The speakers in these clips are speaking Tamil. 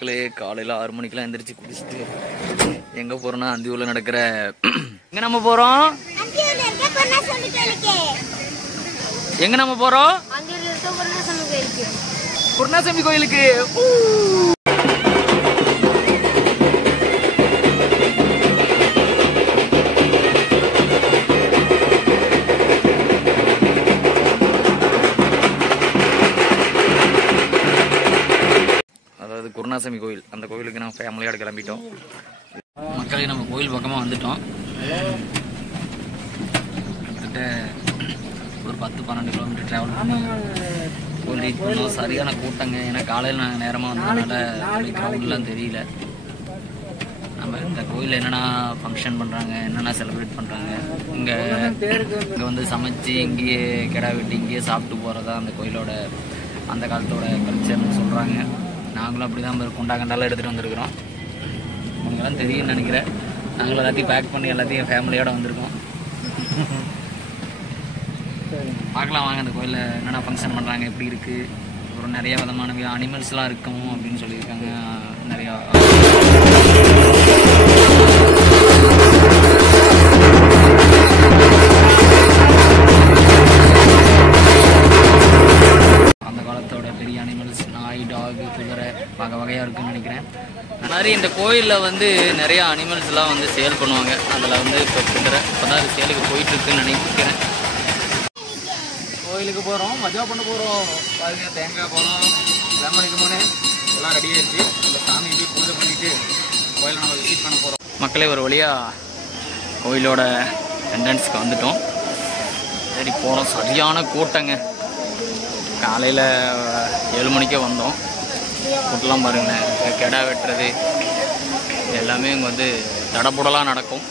மக்களே காலையில் 6 மணிக்கெல்லாம் எந்திரிச்சு குடிச்சிட்டு எங்கே போகிறோன்னா அந்தியூரில் நடக்கிற எங்கே நம்ம போகிறோம் எங்கே நம்ம போகிறோம் குருணாசாமி கோயிலுக்கு. அதாவது குருணாசாமி கோயில், அந்த கோயிலுக்கு நம்ம ஃபேமிலியோட கிளம்பிட்டோம். மக்களே நம்ம கோயில் பக்கமாக வந்துட்டோம். கிட்டத்தட்ட ஒரு 10-12 கிலோமீட்டர் ட்ராவல் பண்ணி கோயில் ரீச் பண்ணோம். சரியான கூட்டங்க. ஏன்னா காலையில் நாங்கள் நேரமாக வந்ததுனால கிரவுண்ட்லாம் தெரியல. நம்ம இந்த கோயிலில் என்னென்னா ஃபங்க்ஷன் பண்ணுறாங்க, என்னென்னா செலிப்ரேட் பண்ணுறாங்க, இங்கே வந்து சமைச்சு இங்கேயே கிடா வெட்டி இங்கேயே சாப்பிட்டு போகிறதா அந்த கோயிலோட அந்த காலத்தோட கல்ச்சர்னு சொல்கிறாங்க. நாங்களும் அப்படி தான் குண்டா கண்டாலாம் எடுத்துகிட்டு வந்திருக்கிறோம். உங்களுக்கெல்லாம் தெரியும்னு நினைக்கிறேன். நாங்களும் எல்லாத்தையும் பேக் பண்ணி எல்லாத்தையும் ஃபேமிலியோடு வந்திருக்கோம். பார்க்கலாம் வாங்க அந்த கோயிலில் என்னென்ன ஃபங்க்ஷன் பண்ணுறாங்க, எப்படி இருக்குது. அப்புறம் நிறைய விதமான அனிமல்ஸ்லாம் இருக்கும் அப்படின்னு சொல்லியிருக்காங்க. நிறையா அந்த காலத்தோட பெரிய அனிமல்ஸ், நாய், டாகு, குதிரை வகை வகையாக இருக்குன்னு நினைக்கிறேன். அது மாதிரி இந்த கோயிலில் வந்து நிறையா அனிமல்ஸ்லாம் வந்து சேல் பண்ணுவாங்க. அதில் வந்து இப்போ குதிரை இப்போ தான் சேலுக்கு போயிட்டுருக்குன்னு நினைக்கிறேன். கோயிலுக்கு போகிறோம், மஜா பண்ண போகிறோம். பாருங்க, தேங்காய் பழம் லெமனுக்கு முன்னே எல்லாம் ரெடி ஆயிடுச்சு. அந்த சாமிக்கு பூஜை பண்ணிவிட்டு கோயிலை நம்ம விசிட் பண்ண போகிறோம். மக்களே ஒரு வழியாக கோயிலோட என்ட்ரன்ஸ்க்கு வந்துட்டோம். சரி போகிறோம். சரியான கூட்டங்க. காலையில் 7 மணிக்கே வந்தோம். கூட்டலாம் பாருங்களேன். கெடா வெட்டுறது எல்லாமே இங்கே வந்து தடப்புடலாம் நடக்கும்.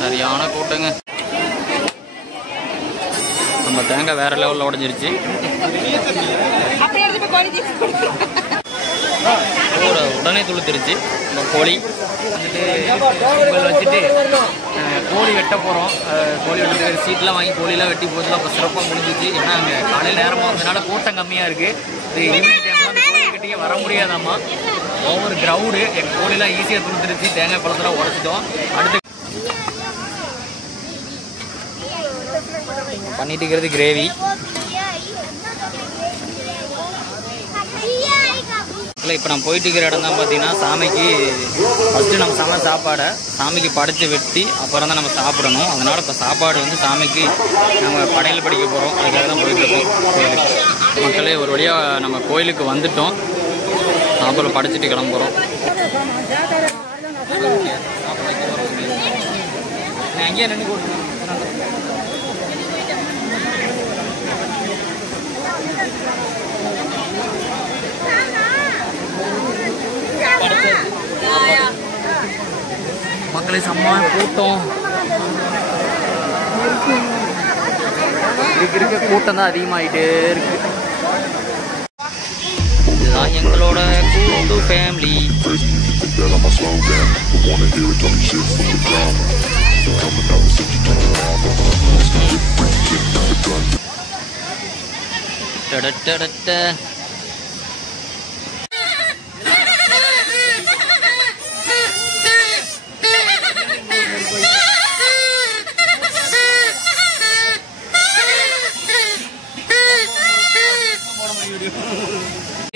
சரியான கூட்டங்க. நம்ம தேங்காய் வேற லெவலில் உடஞ்சிருச்சு. உடனே துளுத்துருச்சு. நம்ம கோழி வந்துட்டு பொங்கல் வச்சுட்டு கோழி வெட்ட போகிறோம். கோழி வெட்டுறதுக்கு சீட்லாம் வாங்கி கோழிலாம் வெட்டி போச்சுலாம் இப்போ சிறப்பாக முடிஞ்சிச்சு. ஏன்னா அங்கே காலையில் நேரமாக வந்ததுனால கூட்டம் கம்மியாக இருக்குது. இது ஈவினிங் டைம்லாம் அந்த கோழிக்கிட்டே வர முடியாதாம்மா. ஒவ்வொரு கிரவுடு எங்கள் கோழிலாம் ஈஸியாக துளுத்துருச்சு. தேங்காய் பழத்தெல்லாம் உடச்சிட்டோம். அடுத்து பண்ணிட்டு இருக்கிறது கிரேவி. இல்லை இப்போ நம்ம போயிட்டு இருக்கிற இடம் தான் பார்த்தீங்கன்னா சாமிக்கு ஃபஸ்ட்டு நம்ம சாப்பாடை சாமிக்கு படைச்சி வெட்டி அப்புறம் தான் நம்ம சாப்பிடணும். அதனால் இப்போ சாப்பாடு வந்து சாமிக்கு நம்ம படையல் படிக்க போகிறோம். அதுக்காக தான் போயிட்டுருக்கோம் கோயிலுக்கு. மக்களே ஒரு வழியாக நம்ம கோயிலுக்கு வந்துட்டோம். சாப்பாடு படைச்சிட்டு கிளம்புறோம். அங்கேயே நின்று போட்டு மக்களே செம்ம கூட்டம். இருக்க கூட்டம் தான் அதிகமாகிட்டே இருக்கு. இதுதான் எங்களோட கூட்டு ஃபேமிலி.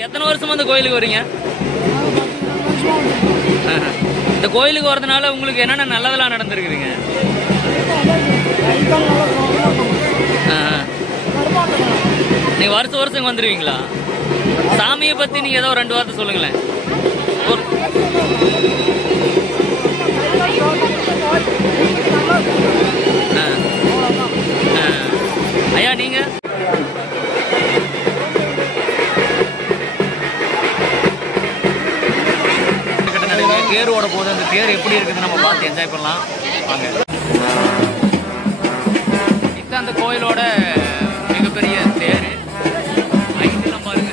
எத்தனை வருஷமா இந்த கோயிலுக்கு வரீங்க? இந்த கோயிலுக்கு வரதுனால உங்களுக்கு என்னென்ன நல்லதெல்லாம் நடந்திருக்குதுங்க? நீங்க வருஷம் வந்துருவீங்களா? சாமியை பத்தி நீங்க ஏதோ 2 வார்த்தை சொல்லுங்களேன். ஐயா நீங்க தேர் ஓட போது அந்த தேர் எப்படி இருக்குதுன்னு நம்ம பார்த்து என்ஜாய் பண்ணலாம் வாங்க. இதுதான் அந்த கோயிலோட மிகப்பெரிய தேர். ஐட்டெல்லாம் பாருங்க.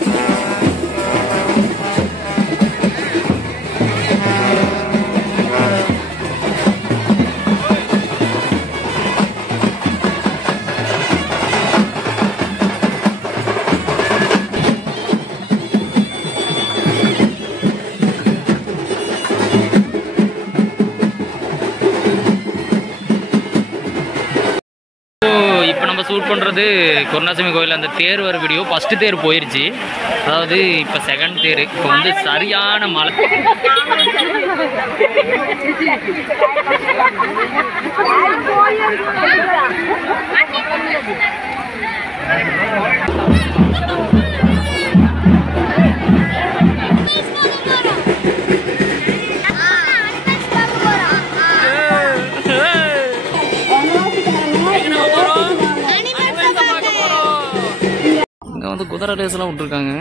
இப்போ நம்ம ஷூட் பண்ணுறது கருணாசாமி கோயில் அந்த தேர் வர வீடியோ. ஃபஸ்ட்டு தேர் போயிடுச்சு, அதாவது இப்போ செகண்ட் தேர். இப்போ வந்து சரியான மழை. வந்து குதிரை ரேஸ் எல்லாம் விட்டுருக்காங்க.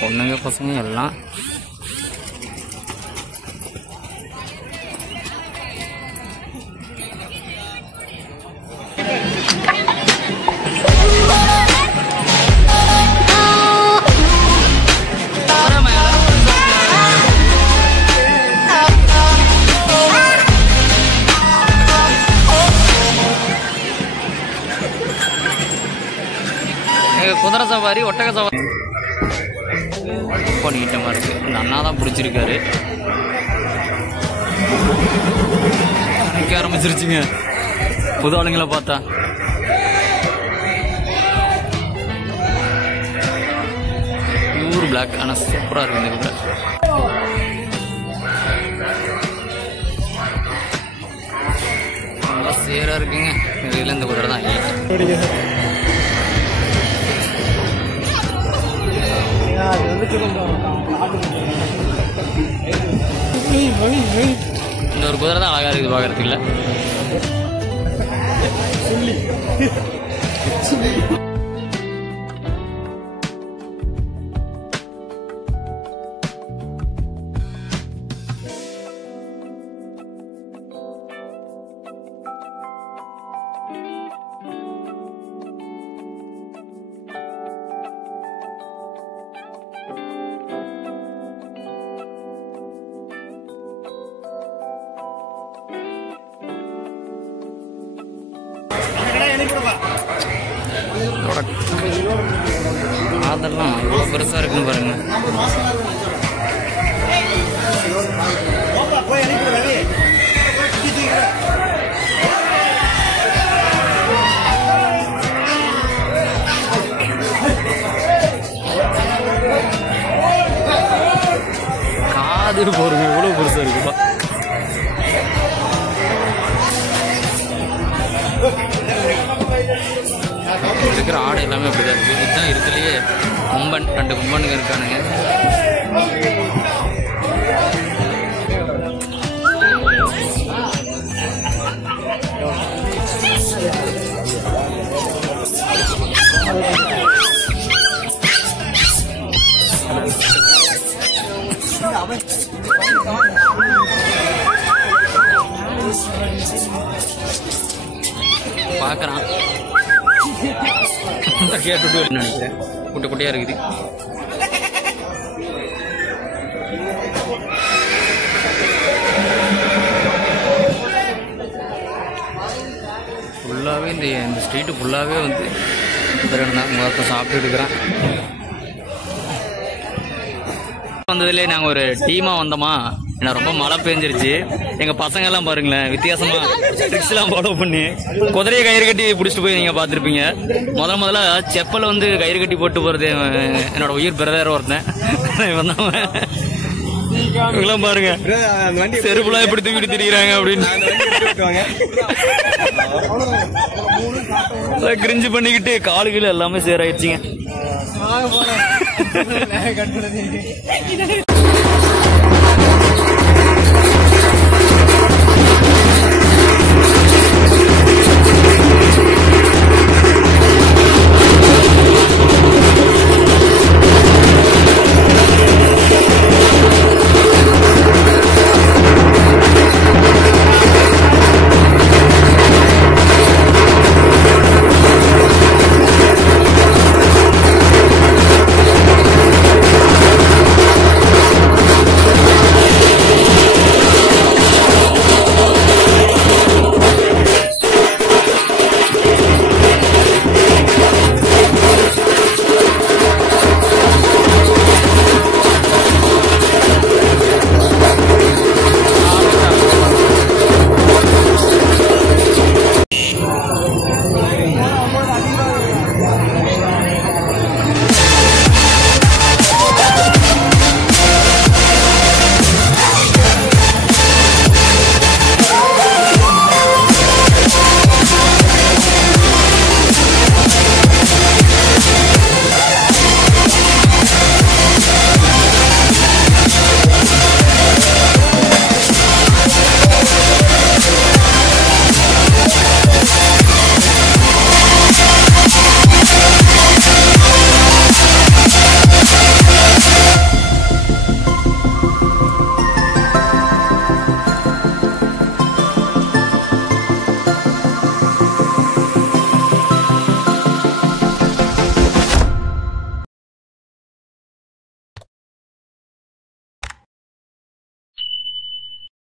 பொண்ணுங்க பசங்க எல்லாம் குதிரை சவாரி, ஒட்டக சவாரி ரொம்ப நீட்டமாக இருக்கு. இந்த அண்ணா தான் பிடிச்சிருக்காரு. நிற்க ஆரம்பிச்சிருச்சுங்க புது ஆளுங்களை பார்த்தா. பியூர் பிளாக், ஆனால் சூப்பராக இருக்கு இந்த குதிரை. நல்லா சேராக இருக்குங்க. இதில் இந்த குதிரை தான் இந்த ஒரு குதிரை தான் அழகா இருக்குது பார்க்கறதுக்குல. அதெல்லாம் அவ்வளோ பெருசாக இருக்குன்னு பாருங்க. காது போருங்க எவ்வளோ பெருசாக இருக்குப்பா. இருக்கிற ஆடை எல்லாமே அப்படிதான் இருக்கு. இதுதான் இருக்கிறதுலையே கொம்பன், 2 கொம்பனுங்க இருக்கானுங்க. பார்க்குறான் கேட்டுட்டு நினைக்கிறேன். குட்டை குட்டையா இருக்குது. ஃபுல்லாகவே இந்த ஸ்ட்ரீட்டு ஃபுல்லாகவே வந்து தான் சாப்பிட்டு இருக்கிறான். வந்ததுலேயே நாங்கள் ஒரு டீமாக வந்தோமா, ஏன்னா ரொம்ப மழை பெஞ்சிருச்சு. எங்கள் பசங்க எல்லாம் பாருங்களேன் வித்தியாசமா ட்ரிக்ஸ்லாம் ஃபாலோ பண்ணி குதிரையை கயிறு கட்டி பிடிச்சிட்டு போய் நீங்கள் பார்த்துருப்பீங்க. முதல்ல செப்பல் வந்து கயிறு கட்டி போட்டு போகிறது என்னோட உயிர் பிரதர் ஒருத்தன். இவங்களாம் பாருங்க செருப்புலாம் எப்படி தூக்கிட்டு திரிகிறாங்க அப்படின்னு கிரிஞ்சு பண்ணிக்கிட்டு காலுகள் எல்லாமே சேராயிடுச்சுங்க.